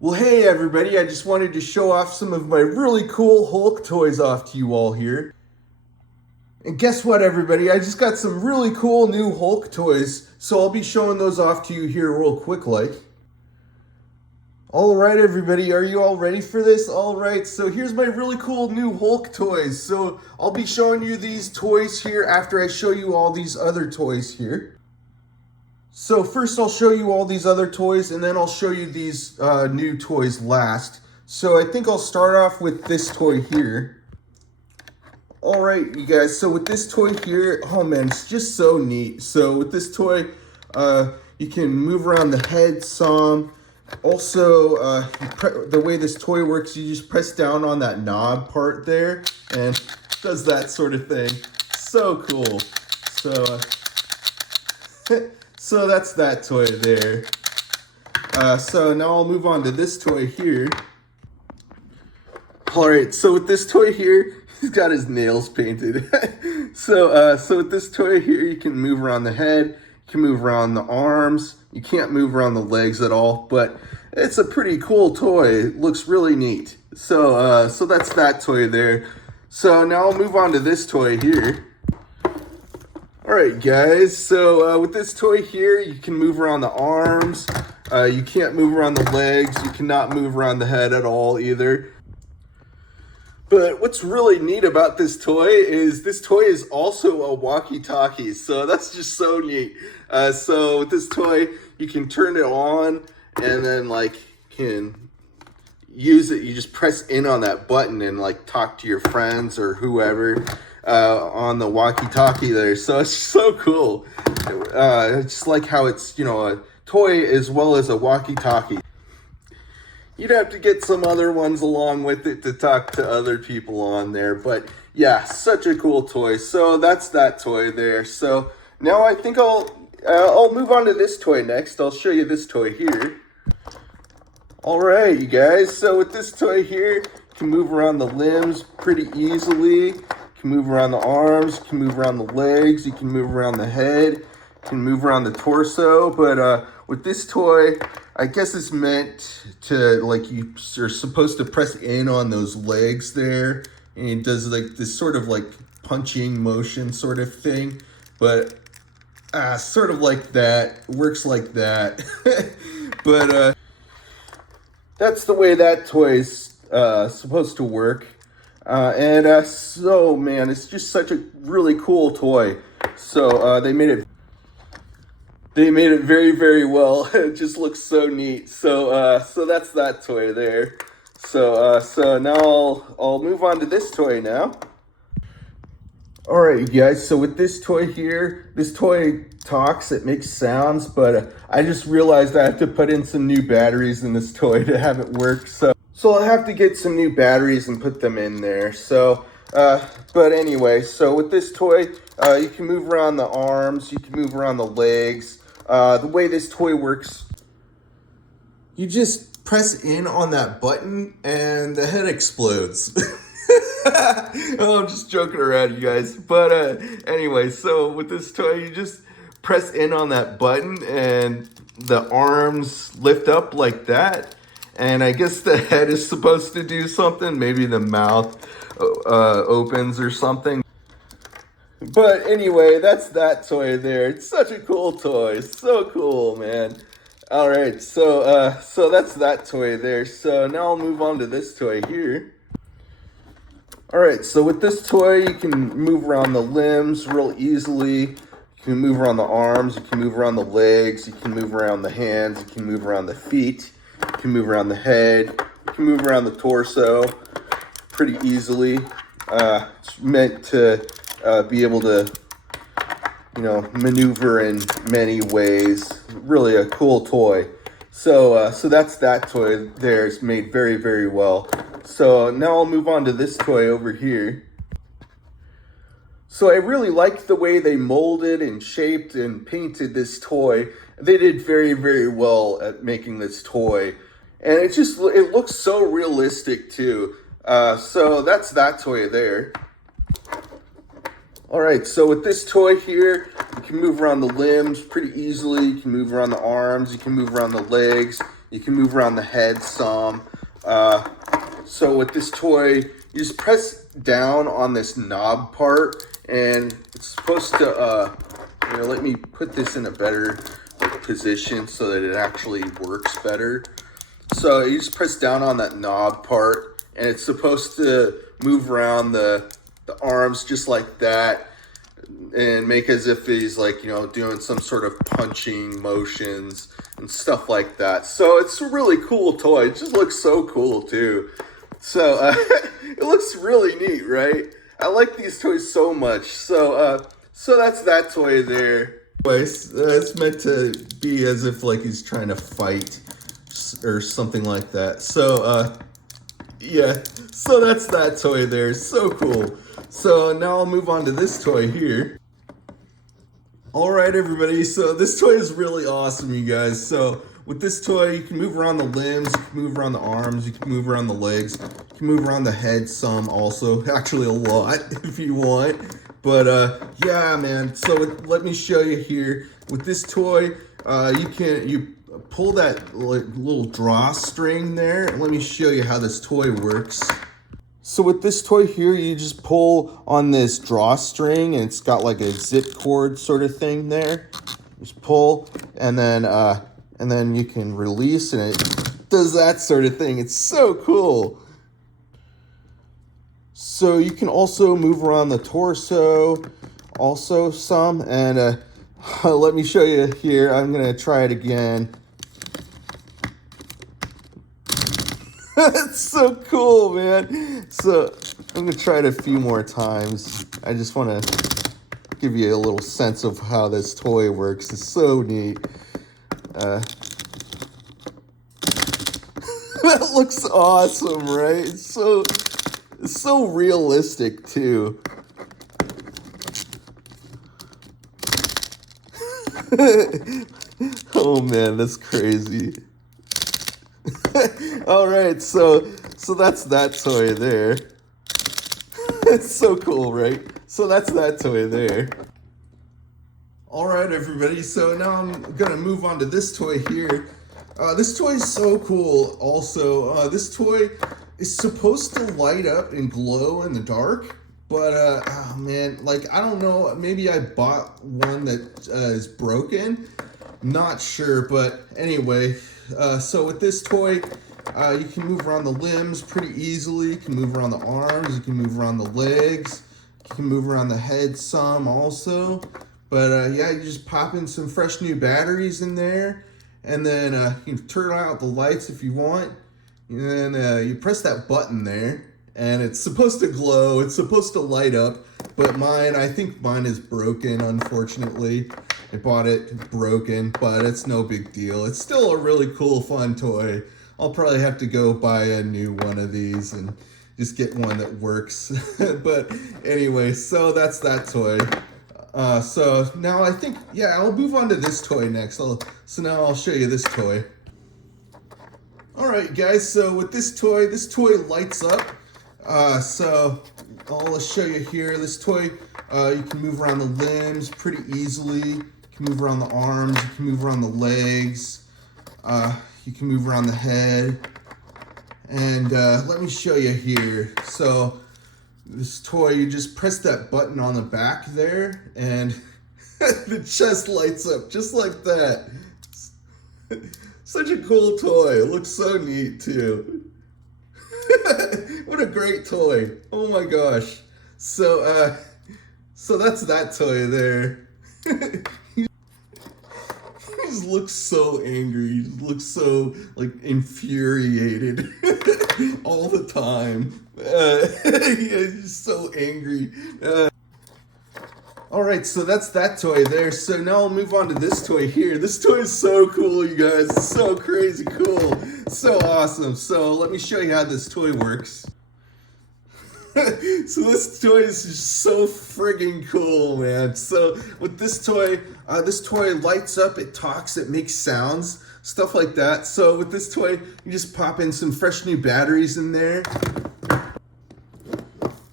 Well, hey everybody, I just wanted to show off some of my really cool Hulk toys off to you all here. And guess what, everybody? I just got some really cool new Hulk toys, so I'll be showing those off to you here real quick like. All right, everybody, are you all ready for this? All right, so here's my really cool new Hulk toys. So I'll be showing you these toys here after I show you all these other toys here. So first I'll show you all these other toys and then I'll show you these new toys last. So I think I'll start off with this toy here. All right, you guys, so with this toy here, oh man, it's just so neat. So with this toy, you can move around the head some. Also, the way this toy works, you just press down on that knob part there and it does that sort of thing. So cool. So, so that's that toy there. So now I'll move on to this toy here. All right, so with this toy here, he's got his nails painted. So with this toy here, you can move around the head, you can move around the arms, you can't move around the legs at all, but it's a pretty cool toy. It looks really neat. So that's that toy there. So now I'll move on to this toy here. All right, guys, so with this toy here, you can move around the arms, you can't move around the legs, you cannot move around the head at all either. But what's really neat about this toy is also a walkie-talkie, so that's just so neat. So with this toy, you can turn it on and then can use it. You just press in on that button and talk to your friends or whoever on the walkie-talkie there. So it's so cool. It's just like how it's, a toy as well as a walkie-talkie. You'd have to get some other ones along with it to talk to other people on there. But yeah, such a cool toy. So that's that toy there. So now I think I'll move on to this toy next. I'll show you this toy here. All right, you guys. So with this toy here, you can move around the limbs pretty easily. You can move around the arms. You can move around the legs. You can move around the head. You can move around the torso. But with this toy, I guess it's meant to, you're supposed to press in on those legs there. And it does this sort of punching motion sort of thing. But sort of like that, works like that. But that's the way that toy's supposed to work. So man, it's just such a really cool toy. So they made it very, very well. It just looks so neat. So that's that toy there. So now I'll move on to this toy now. All right, you guys, so with this toy here, this toy talks, it makes sounds, but I just realized I have to put in some new batteries in this toy to have it work. So I'll have to get some new batteries and put them in there. So, but anyway, so with this toy, you can move around the arms, you can move around the legs. The way this toy works, you just press in on that button and the head explodes. Oh, I'm just joking around, you guys. But anyway, so with this toy, you just press in on that button and the arms lift up like that. And I guess the head is supposed to do something. Maybe the mouth opens or something. But anyway, that's that toy there. It's such a cool toy. So cool, man. All right, so that's that toy there. So now I'll move on to this toy here. All right, so with this toy, you can move around the limbs real easily. You can move around the arms, you can move around the legs, you can move around the hands, you can move around the feet, you can move around the head, you can move around the torso pretty easily. It's meant to be able to, maneuver in many ways. Really a cool toy. So that's that toy there. It's made very, very well. So now I'll move on to this toy over here. So I really like the way they molded and shaped and painted this toy. They did very, very well at making this toy. And it looks so realistic too. So that's that toy there. All right, so with this toy here, you can move around the limbs pretty easily. You can move around the arms, you can move around the legs, You can move around the head some. So with this toy, you just press down on this knob part, and it's supposed to, let me put this in a better position so that it actually works better. So you just press down on that knob part, and it's supposed to move around the arms just like that, and make as if he's like, doing some sort of punching motions and stuff like that. So it's a really cool toy. It just looks so cool too. So it looks really neat, right? I like these toys so much. So that's that toy there. It's meant to be as if like he's trying to fight or something like that. So yeah, so that's that toy there. So cool. So now I'll move on to this toy here. All right, everybody. So this toy is really awesome, you guys. So with this toy, you can move around the limbs, you can move around the arms, you can move around the legs, you can move around the head some also, actually a lot if you want. But yeah, man. So let me show you here. With this toy, you pull that little drawstring there. Let me show you how this toy works. So with this toy here, you just pull on this drawstring, and it's got like a zip cord sort of thing there. Just pull, and then you can release, and it does that sort of thing. It's so cool. So you can also move around the torso, also some, and let me show you here. I'm gonna try it again. It's so cool, man. So I'm gonna try it a few more times. I just want to give you a little sense of how this toy works. It's so neat. That looks awesome, right? It's so realistic too. Oh man, that's crazy. All right, so that's that toy there. It's so cool, right? So that's that toy there. All right, everybody. So now I'm gonna move on to this toy here. This toy is so cool. Also, this toy is supposed to light up and glow in the dark, but oh man, like I don't know. Maybe I bought one that is broken. Not sure, but anyway. So with this toy, you can move around the limbs pretty easily. You can move around the arms. You can move around the legs. You can move around the head some also. But yeah, you just pop in some fresh new batteries in there. And then you can turn out the lights if you want. And then you press that button there. And it's supposed to glow. It's supposed to light up. But I think mine is broken, unfortunately. I bought it broken, but it's no big deal. It's still a really cool, fun toy. I'll probably have to go buy a new one of these and just get one that works. But anyway, so that's that toy. So now I think, yeah, I'll move on to this toy next. So now I'll show you this toy. All right, guys, so with this toy lights up. So I'll show you here. This toy, you can move around the limbs pretty easily. You can move around the arms. You can move around the legs. You can move around the head. And let me show you here. So this toy, you just press that button on the back there, and the chest lights up just like that. Such a cool toy. It looks so neat too. What a great toy. Oh my gosh. So that's that toy there. He just looks so angry. He just looks so like infuriated all the time. He's just so angry. All right, so that's that toy there. So now I'll move on to this toy here. This toy is so cool, you guys. It's so crazy cool. So awesome. So let me show you how this toy works. So this toy is just so friggin' cool, man. So with this toy lights up, it talks, it makes sounds, stuff like that. So with this toy, you just pop in some fresh new batteries in there.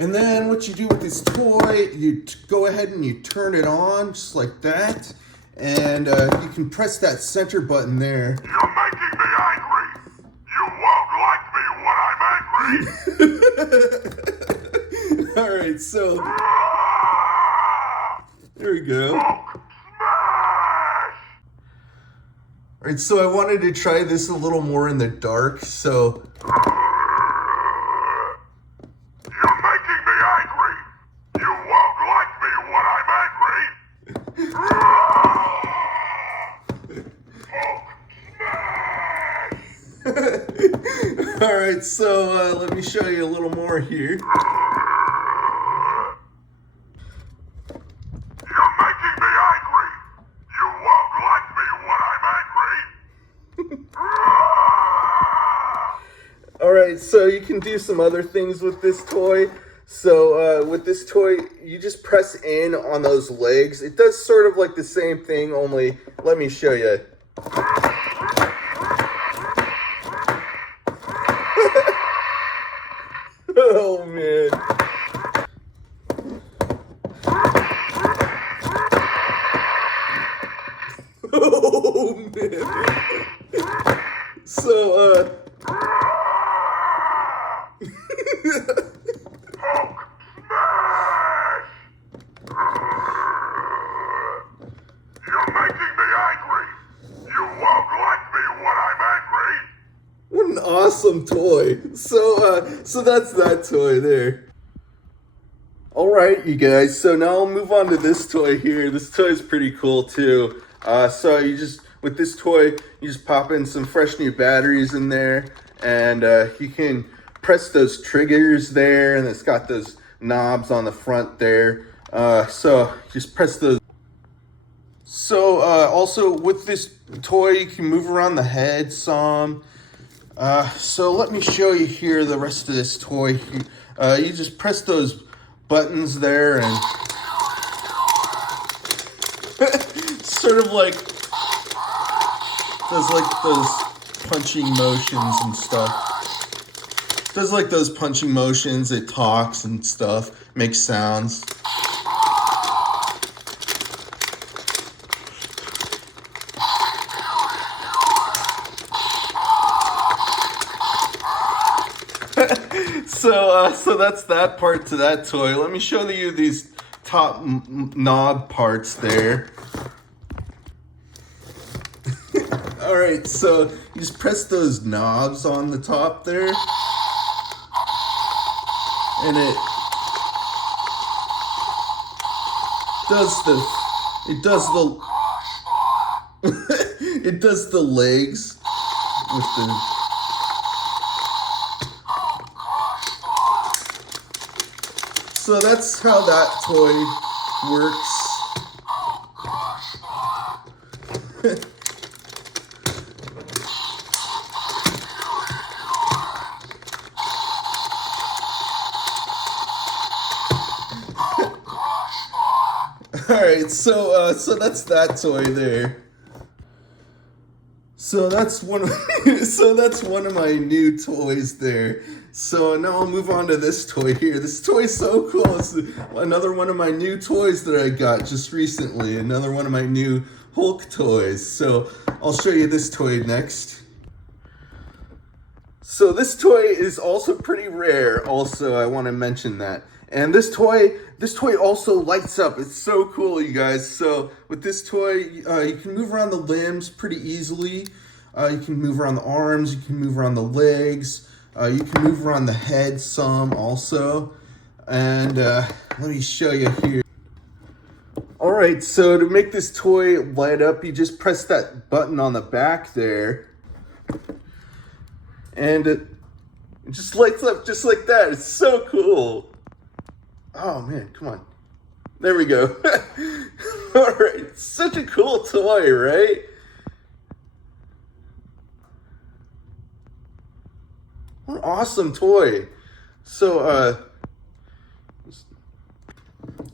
And then what you do with this toy, you go ahead and you turn it on just like that. And you can press that center button there. You're making me angry! All right, so there we go. All right, so I wanted to try this a little more in the dark, so. You're making me angry. You won't like me when I'm angry. All right, so let me show you a little more here. You're making me angry. You won't like me when I'm angry. All right, so you can do some other things with this toy. So with this toy, you just press in on those legs. It does sort of like the same thing, only let me show you. Oh, man. Oh, man. So, Hulk smash! You're making me angry. You won't like me when I'm angry. what an awesome toy. So that's that toy there. All right, you guys. So now I'll move on to this toy here. This toy is pretty cool too. So with this toy, you just pop in some fresh new batteries in there, and you can press those triggers there, and it's got those knobs on the front there. So just press those. So also with this toy, you can move around the head some. So let me show you here the rest of this toy. You just press those buttons there, and sort of like does like those punching motions and stuff. Does like those punching motions. It talks and stuff, makes sounds. So that's that part to that toy. Let me show you these top knob parts there. All right, so you just press those knobs on the top there, and it does the legs with the. So that's how that toy works. All right, so that's that toy there. So that's one of my new toys there. So now I'll move on to this toy here. This toy is so cool. It's another one of my new toys that I got just recently. Another one of my new Hulk toys. So I'll show you this toy next. So this toy is also pretty rare. Also, I want to mention that. And this toy also lights up. It's so cool, you guys. So with this toy, you can move around the limbs pretty easily. You can move around the arms. You can move around the legs. You can move around the head some also. And let me show you here. All right, so to make this toy light up, you just press that button on the back there. And it just lights up just like that. It's so cool. Oh man, come on. There we go. All right, such a cool toy, right? What an awesome toy. So, I'm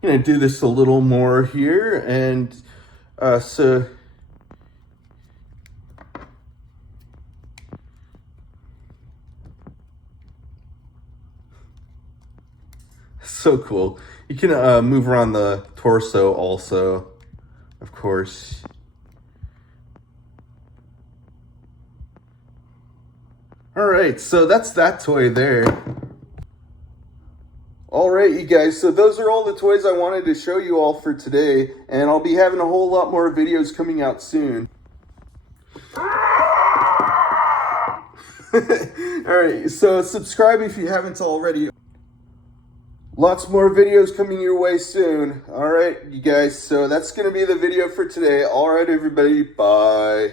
gonna do this a little more here, and so cool. You can move around the torso also, of course. All right, so that's that toy there. All right, you guys, so those are all the toys I wanted to show you all for today, and I'll be having a whole lot more videos coming out soon. Alright, so subscribe if you haven't already. Lots more videos coming your way soon. Alright, you guys, so that's going to be the video for today. Alright, everybody, bye.